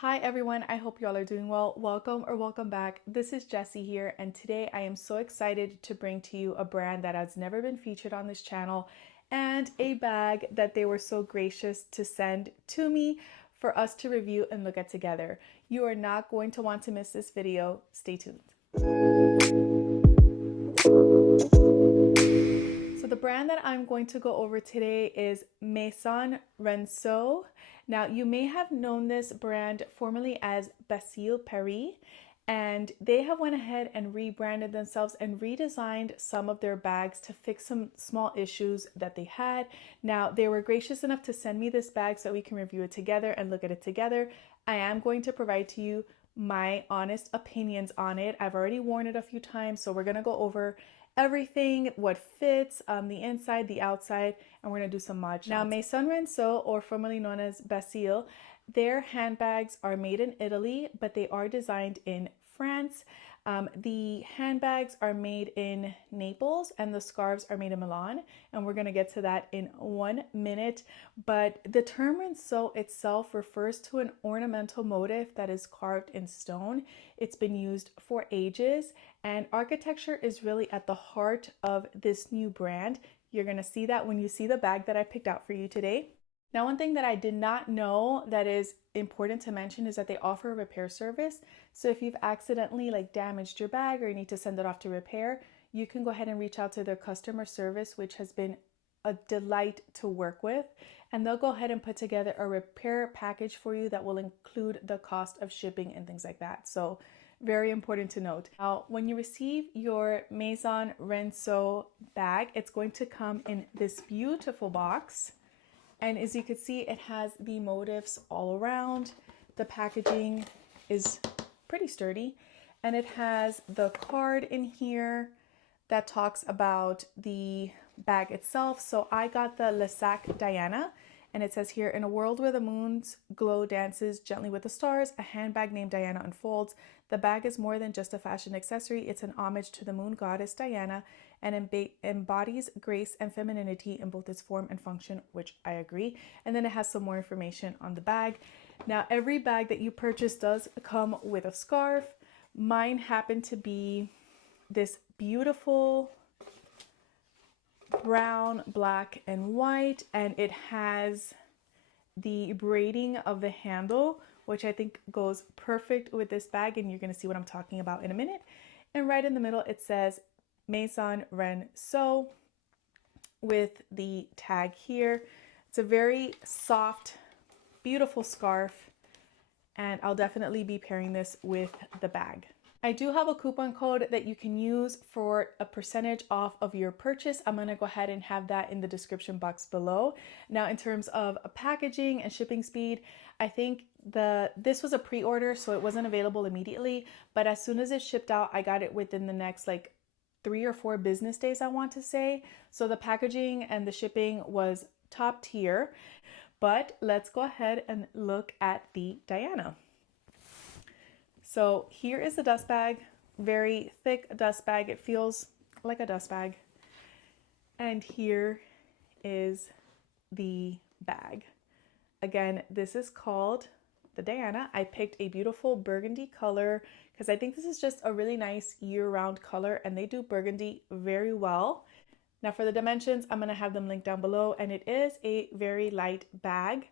Hi everyone, I hope y'all are doing well. Welcome or welcome back. This is Jessie here, and today I am so excited to bring to you a brand that has never been featured on this channel and a bag that they were so gracious to send to me for us to review and look at together. You are not going to want to miss this video. Stay tuned. So the brand that I'm going to go over today is Maison Rinceau. Now, you may have known this brand formerly as Basil Paris, and they have went ahead and rebranded themselves and redesigned some of their bags to fix some small issues that they had. Now, they were gracious enough to send me this bag so we can review it together and look at it together. I am going to provide to you my honest opinions on it. I've already worn it a few times, so we're going to go over everything, what fits, the inside, the outside, and we're gonna do some mod shots. Now, Maison Rinceau, or formerly known as Basile, their handbags are made in Italy, but they are designed in France. The handbags are made in Naples and the scarves are made in Milan, and we're going to get to that in 1 minute. But the term Rinceau itself refers to an ornamental motif that is carved in stone. It's been used for ages, and architecture is really at the heart of this new brand. You're going to see that when you see the bag that I picked out for you today. Now, one thing that I did not know that is important to mention is that they offer a repair service. So if you've accidentally damaged your bag or you need to send it off to repair, you can go ahead and reach out to their customer service, which has been a delight to work with. And they'll go ahead and put together a repair package for you that will include the cost of shipping and things like that. So very important to note. Now, when you receive your Maison Rinceau bag, it's going to come in this beautiful box. And as you can see, it has the motifs all around. The packaging is pretty sturdy. And it has the card in here that talks about the bag itself. So I got the Sac Dianna. And it says here, in a world where the moon's glow dances gently with the stars, a handbag named Diana unfolds. The bag is more than just a fashion accessory. It's an homage to the moon goddess Diana and embodies grace and femininity in both its form and function, which I agree. And then it has some more information on the bag. Now, every bag that you purchase does come with a scarf. Mine happened to be this beautiful brown, black, and white, and it has the braiding of the handle, which I think goes perfect with this bag, and you're going to see what I'm talking about in a minute. And right in the middle it says Maison Rinceau with the tag here. It's a very soft, beautiful scarf, and I'll definitely be pairing this with the bag. I do have a coupon code that you can use for a percentage off of your purchase. I'm going to go ahead and have that in the description box below. Now, in terms of packaging and shipping speed, I think this was a pre-order, so it wasn't available immediately, but as soon as it shipped out, I got it within the next 3 or 4 business days, I want to say. So the packaging and the shipping was top tier. But let's go ahead and look at the Diana. So here is the dust bag, very thick dust bag. It feels like a dust bag. And here is the bag. Again, this is called the Diana. I picked a beautiful burgundy color because I think this is just a really nice year-round color, and they do burgundy very well. Now for the dimensions, I'm going to have them linked down below, and it is a very light bag.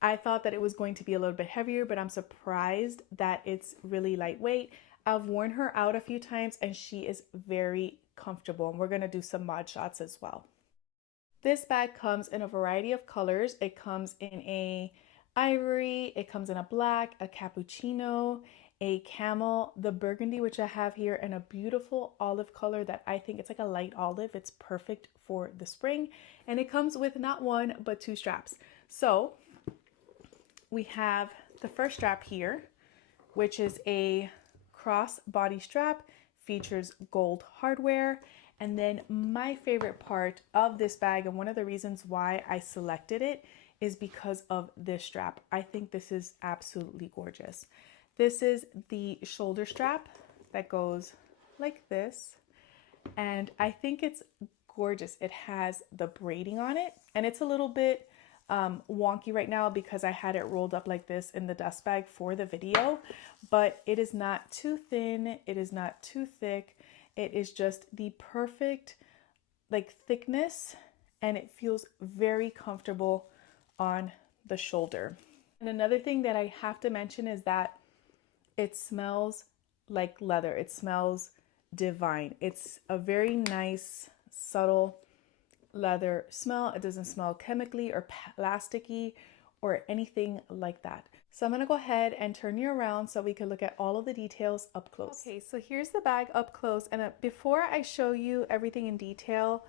I thought that it was going to be a little bit heavier, but I'm surprised that it's really lightweight. I've worn her out a few times and she is very comfortable, and we're going to do some mod shots as well. This bag comes in a variety of colors. It comes in a ivory, it comes in a black, a cappuccino, a camel, the burgundy, which I have here, and a beautiful olive color that I think it's like a light olive. It's perfect for the spring, and it comes with not one but 2 straps. So we have the first strap here, which is a cross body strap, features gold hardware. And then my favorite part of this bag, and one of the reasons why I selected it, is because of this strap. I think this is absolutely gorgeous. This is the shoulder strap that goes like this, and I think it's gorgeous. It has the braiding on it, and it's a little bit wonky right now because I had it rolled up like this in the dust bag for the video, but it is not too thin, it is not too thick. It is just the perfect like thickness, and it feels very comfortable on the shoulder. And another thing that I have to mention is that it smells like leather. It smells divine. It's a very nice, subtle leather smell. It doesn't smell chemically or plasticky or anything like that. So I'm going to go ahead and turn you around so we can look at all of the details up close. Okay, so here's the bag up close. And before I show you everything in detail,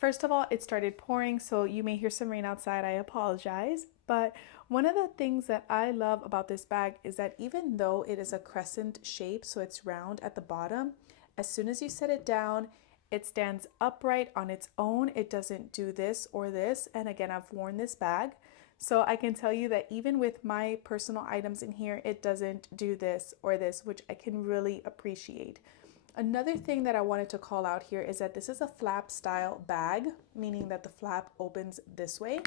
first of all, it started pouring, so you may hear some rain outside. I apologize. But one of the things that I love about this bag is that even though it is a crescent shape, so it's round at the bottom, as soon as you set it down, it stands upright on its own. It doesn't do this or this. And again, I've worn this bag, so I can tell you that even with my personal items in here, it doesn't do this or this, which I can really appreciate. Another thing that I wanted to call out here is that this is a flap style bag, meaning that the flap opens this way.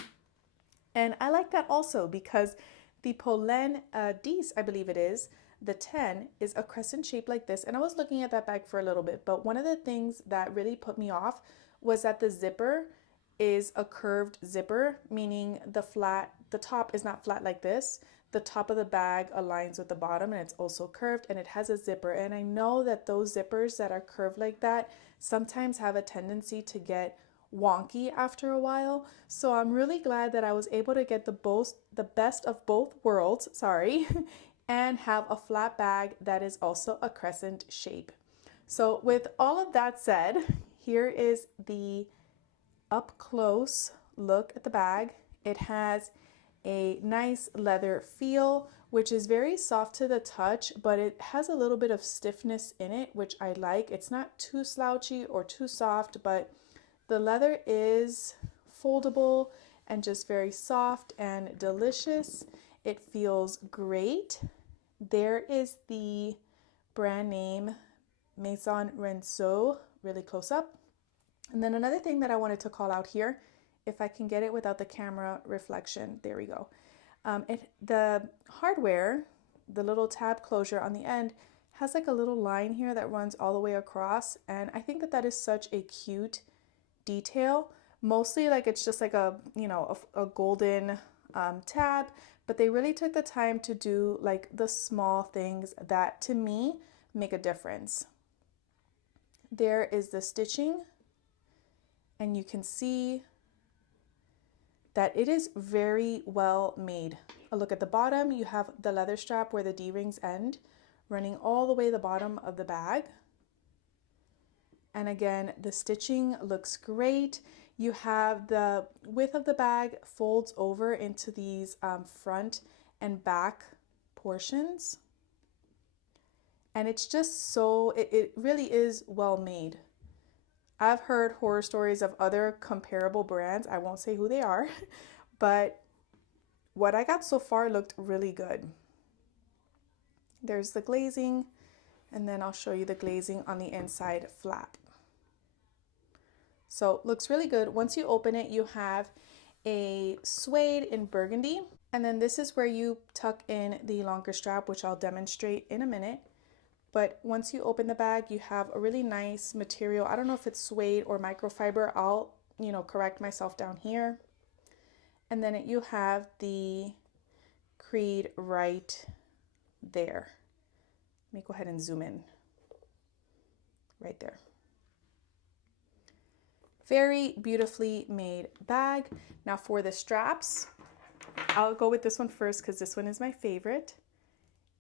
And I like that also because the Polene 10, I believe it is, the 10 is a crescent shape like this. And I was looking at that bag for a little bit, but one of the things that really put me off was that the zipper is a curved zipper, meaning the top is not flat like this. The top of the bag aligns with the bottom, and it's also curved, and it has a zipper. And I know that those zippers that are curved like that sometimes have a tendency to get wonky after a while. So I'm really glad that I was able to get the best of both worlds, sorry, and have a flat bag that is also a crescent shape. So with all of that said, here is the up close look at the bag. It has a nice leather feel, which is very soft to the touch, but it has a little bit of stiffness in it, which I like. It's not too slouchy or too soft, but the leather is foldable and just very soft and delicious. It feels great. There is the brand name Maison Rinceau, really close up. And then another thing that I wanted to call out here, if I can get it without the camera reflection, there we go. The hardware, the little tab closure on the end, has like a little line here that runs all the way across. And I think that that is such a cute detail. Mostly like it's just like a, you know, a golden tab, but they really took the time to do like the small things that to me make a difference. There is the stitching, and you can see that it is very well made. A look at the bottom, you have the leather strap where the D-rings end, running all the way the bottom of the bag. And again, the stitching looks great. You have the width of the bag folds over into these front and back portions. And it's just so, it really is well made. I've heard horror stories of other comparable brands. I won't say who they are, but what I got so far looked really good. There's the glazing, and then I'll show you the glazing on the inside flap. So looks really good. Once you open it, you have a suede in burgundy, and then this is where you tuck in the longer strap, which I'll demonstrate in a minute. But once you open the bag, you have a really nice material. I don't know if it's suede or microfiber. I'll, correct myself down here. And then you have the creed right there. Let me go ahead and zoom in. Right there. Very beautifully made bag. Now for the straps, I'll go with this one first because this one is my favorite.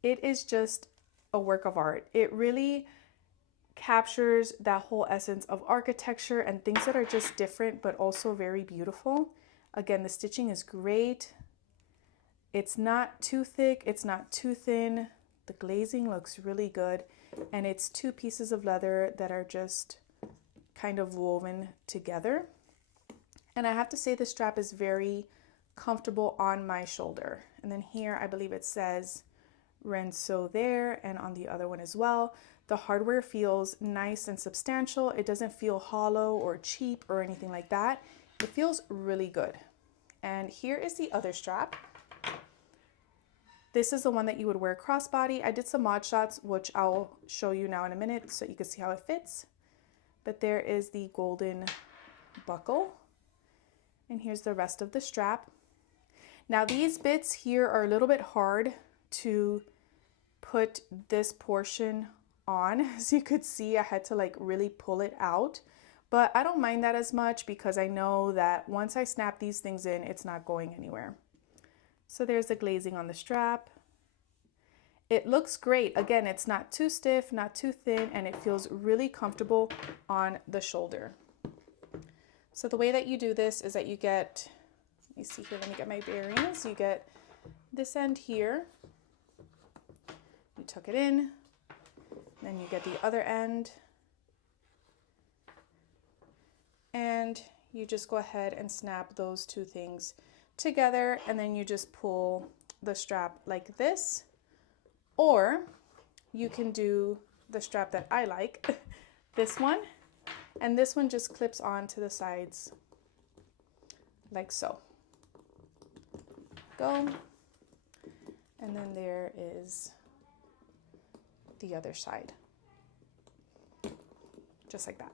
It is just a work of art. It really captures that whole essence of architecture and things that are just different but also very beautiful. Again, the stitching is great. It's not too thick, it's not too thin. The glazing looks really good, and it's two pieces of leather that are just kind of woven together. And I have to say the strap is very comfortable on my shoulder. And then here I believe it says Rinceau there, and on the other one as well. The hardware feels nice and substantial. It doesn't feel hollow or cheap or anything like that. It feels really good. And here is the other strap. This is the one that you would wear crossbody. I did some mod shots, which I'll show you now in a minute so you can see how it fits. But there is the golden buckle. And here's the rest of the strap. Now these bits here are a little bit hard to put this portion on. As you could see, I had to like really pull it out. But I don't mind that as much because I know that once I snap these things in, it's not going anywhere. So there's the glazing on the strap. It looks great. Again, it's not too stiff, not too thin, and it feels really comfortable on the shoulder. So the way that you do this is that you get, let me see here, let me get my bearings. You get this end here, you tuck it in, then you get the other end, and you just go ahead and snap those two things together, and then you just pull the strap like this, or you can do the strap that I like, this one, and this one just clips on to the sides like so. Go, and then there is the other side, just like that.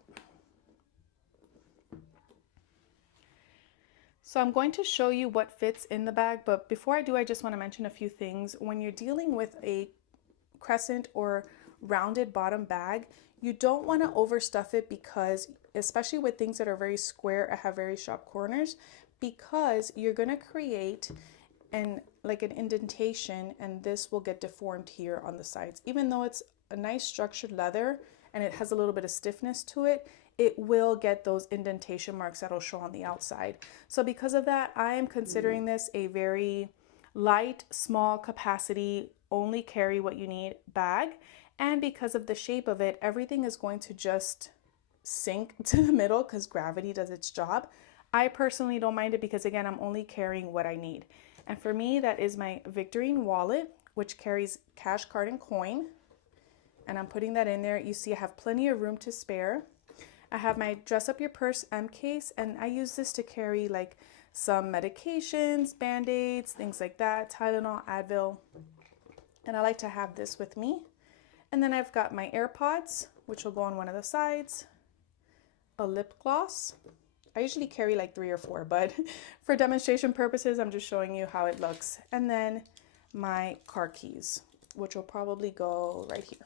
So I'm going to show you what fits in the bag, but before I do, I just want to mention a few things. When you're dealing with a crescent or rounded bottom bag, you don't want to overstuff it because, especially with things that are very square or have very sharp corners, because you're going to create an indentation, and this will get deformed here on the sides. Even though it's a nice structured leather and it has a little bit of stiffness to it, it will get those indentation marks that'll show on the outside. So because of that, I am considering this a very light, small capacity, only carry what you need bag. And because of the shape of it, everything is going to just sink to the middle because gravity does its job. I personally don't mind it because, again, I'm only carrying what I need. And for me, that is my Victorine wallet, which carries cash, card, and coin. And I'm putting that in there. You see I have plenty of room to spare. I have my Dress Up Your Purse M case, and I use this to carry like some medications, Band-Aids, things like that, Tylenol, Advil. And I like to have this with me. And then I've got my AirPods, which will go on one of the sides, a lip gloss. I usually carry like 3 or 4, but for demonstration purposes, I'm just showing you how it looks. And then my car keys, which will probably go right here.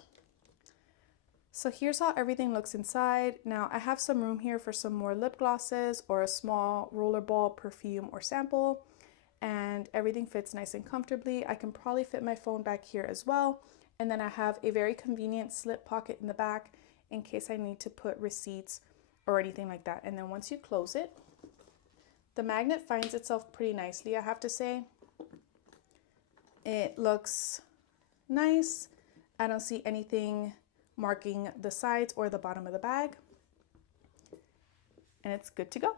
So here's how everything looks inside. Now I have some room here for some more lip glosses or a small rollerball perfume or sample, and everything fits nice and comfortably. I can probably fit my phone back here as well. And then I have a very convenient slip pocket in the back in case I need to put receipts or anything like that. And then once you close it, the magnet finds itself pretty nicely, I have to say. It looks nice. I don't see anything marking the sides or the bottom of the bag, and it's good to go.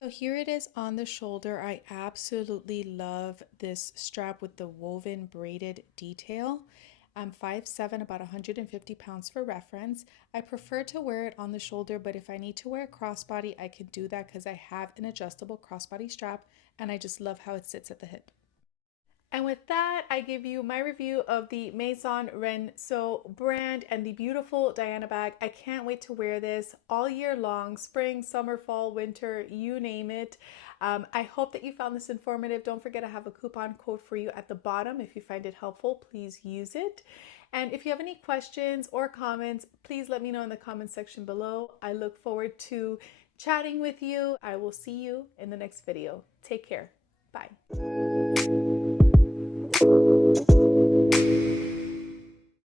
So here it is on the shoulder. I absolutely love this strap with the woven braided detail. I'm 5'7", about 150 pounds for reference. I prefer to wear it on the shoulder, but if I need to wear a crossbody, I can do that because I have an adjustable crossbody strap, and I just love how it sits at the hip. And with that, I give you my review of the Maison Rinceau brand and the beautiful Diana bag. I can't wait to wear this all year long, spring, summer, fall, winter, you name it. I hope that you found this informative. Don't forget I have a coupon code for you at the bottom. If you find it helpful, please use it. And if you have any questions or comments, please let me know in the comment section below. I look forward to chatting with you. I will see you in the next video. Take care. Bye.